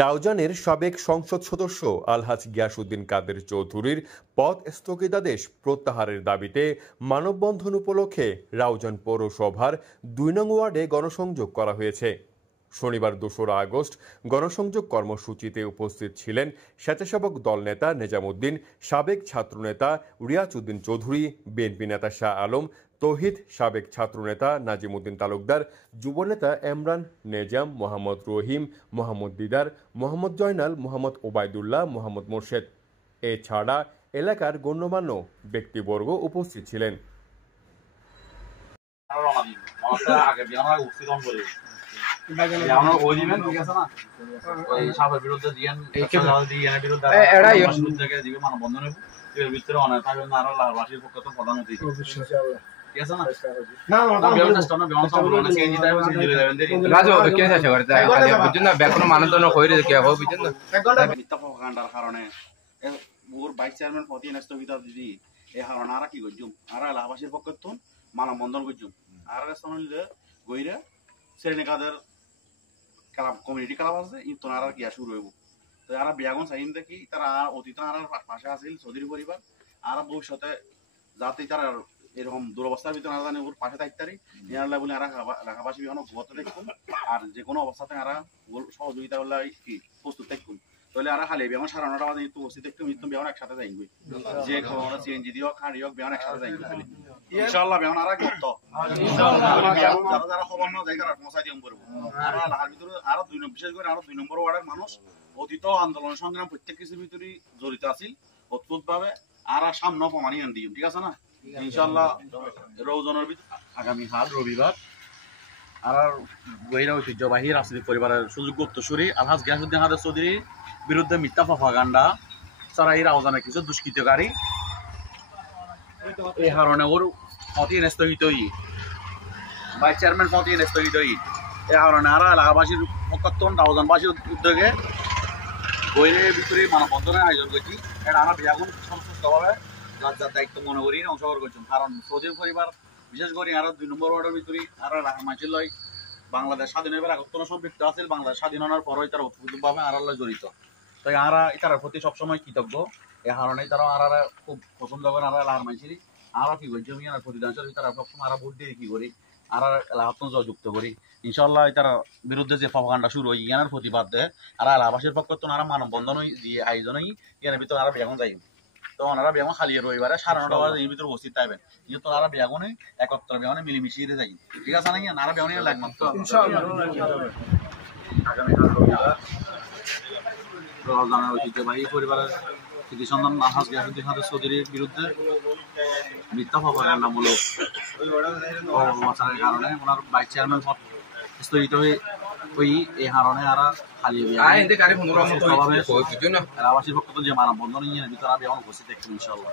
রাউজানের সাবেক সংসদ সদস্য আলহাজ গিয়াসউদ্দিন কাদের চৌধুরীর পদ স্থগিতাদেশ প্রত্যাহারের দাবিতে মানববন্ধন উপলক্ষে রাউজান পৌরসভার ২ নং ওয়ার্ডে গণসংযোগ করা হয়েছে। শনিবার ২রা আগস্ট গণসংযোগ কর্মসূচিতে উপস্থিত ছিলেন স্বেচ্ছাসেবক দল নেতা নেজামুদ্দিন, সাবেক ছাত্রনেতা রিয়াজউদ্দিন চৌধুরী, বিএনপি নেতা শাহ আলম, তৌহিদ, সাবেক ছাত্রনেতা নাজিমউদ্দিন তালুকদার, যুবনেতা এমরান, নেজাম, মোহাম্মদ রহিম, মোহাম্মদ দিদার, মোহাম্মদ জয়নাল, মোহাম্মদ ওবায়দুল্লাহ, মোহাম্মদ মোর্শেদ এছাড়া এলাকার গণ্যমান্য ব্যক্তিবর্গ উপস্থিত ছিলেন। ভাইস চেয়ারম্যান প্রতি স্থগিতা দিদি এই হারণ আর কি করছুম আর এলাকাবাসীর পক্ষে তো মানববন্ধন করছুম আর গইরা শ্রেণীকাদের ক্লাব কমিউনিটি ক্লাব আছে ইতো আর গিয়া শুরু হইব। তো আর বিয়াগন চাইন দেখি তারা অতীত আর পাশে আছিল চৌধুরী পরিবার আর ভবিষ্যতে যাতে তারা এরকম দুরবস্থার ভিতরে না জানি ওর পাশে থাকতারি ইয়ারলা বলে আর এলাকাবাসী অনেক গত দেখুন আর যে কোনো অবস্থাতে আর সহযোগিতা হলে কি প্রস্তুত থাকুন। তাহলে আর খালি বেমন সারানোটা বাদে একটু উপস্থিত একটু মৃত্যু বেমন একসাথে যাইবই যে খবর সিএনজি দিও খাড়ি হোক বেমন একসাথে যাইবই খালি ইনশাআল্লাহ বেমন আর গত যারা যারা খবর না যাই তারা পৌঁছাই দিম করব। আর এলাকার ভিতরে আর বিশেষ করে আর ২ নম্বর ওয়ার্ডের মানুষ অতীত আন্দোলন সংগ্রাম প্রত্যেক কিছুর ভিতরে জড়িত আছিল অদ্ভুতভাবে আর সামনে প্রমাণই আন দিম, ঠিক আছে না? ইনশাআল্লাহ রৌজনের আগামী কাল রবিবার আর গহিরা ঐতিহ্যবাহী রাজনৈতিক পরিবারের সুযোগ্য উত্তরসূরি আলহাজ গিয়াসউদ্দিন কাদের চৌধুরীর বিরুদ্ধে মিথ্যা প্রপাগান্ডা ছাড়া এই রাউজানের কিছু দুষ্কৃতকারী এই কারণে ওর পথে স্থগিত ভাইস চেয়ারম্যান পথে স্থগিত এই কারণে আর এলাকাবাসীর পক্ষত্তন রাউজানবাসীর উদ্যোগে গহিরের ভিতরে মানববন্ধনের আয়োজন করছি। এটা আমরা বিয়াগুন সুস্থভাবে যার যার দায়িত্ব মনে করি অংশগ্রহণ করছেন। কারণ চৌধুরী পরিবার বিশেষ করে আর ২ নম্বর ওয়ার্ডের ভিতরে আর মাঝে লয় বাংলাদেশ স্বাধীন হইবার আগত সম্পৃক্ত আছে, বাংলাদেশ স্বাধীন হওয়ার পরই তারা উৎপূর্ণভাবে আর জড়িত। তাই আর তার প্রতি সবসময় কৃতজ্ঞ। এই কারণেই তারা আর খুব পছন্দ করেন আর এলাকার মানুষেরই আর কি করছি আমি আর প্রতিদান তারা সবসময় আর ভোট দিয়ে কি করি আর এলাকাত যুক্ত করি। ইনশাল্লাহ তার বিরুদ্ধে যে প্রপাগান্ডা শুরু হয় ইয়ানের প্রতিবাদ দেয় আর এলাকাবাসীর পক্ষ তো আর মানববন্ধন দিয়ে আয়োজনই ইয়ানের ভিতরে আর বেগুন যাই। তো ওনারা বেগুন খালি রবিবারে 9:30 বাজে এর ভিতরে উপস্থিত থাকবেন যেহেতু ওনারা বেগুনে একত্র বেগুনে মিলেমিশে যাই, ঠিক আছে না? নারা বেগুনে লাগবে আগামীকাল রবিবার রাউজানের ঐতিহ্যবাহী পরিবারের স্মৃতিসন্ধান আলহাজ গিয়াসউদ্দিন কাদের চৌধুরীর বিরুদ্ধে মিথ্যা প্রপাগান্ডামূলক অপপ্রচারের কারণে ওনার ভাইস চেয়ারম্যান পদ স্থগিত হয়ে এই কারণে আর খালিয়ে এলাকাবাসীর পক্ষ যে মানববন্ধন ভিতরে আমি উপস্থিত থাকছি ইনশাআল্লাহ।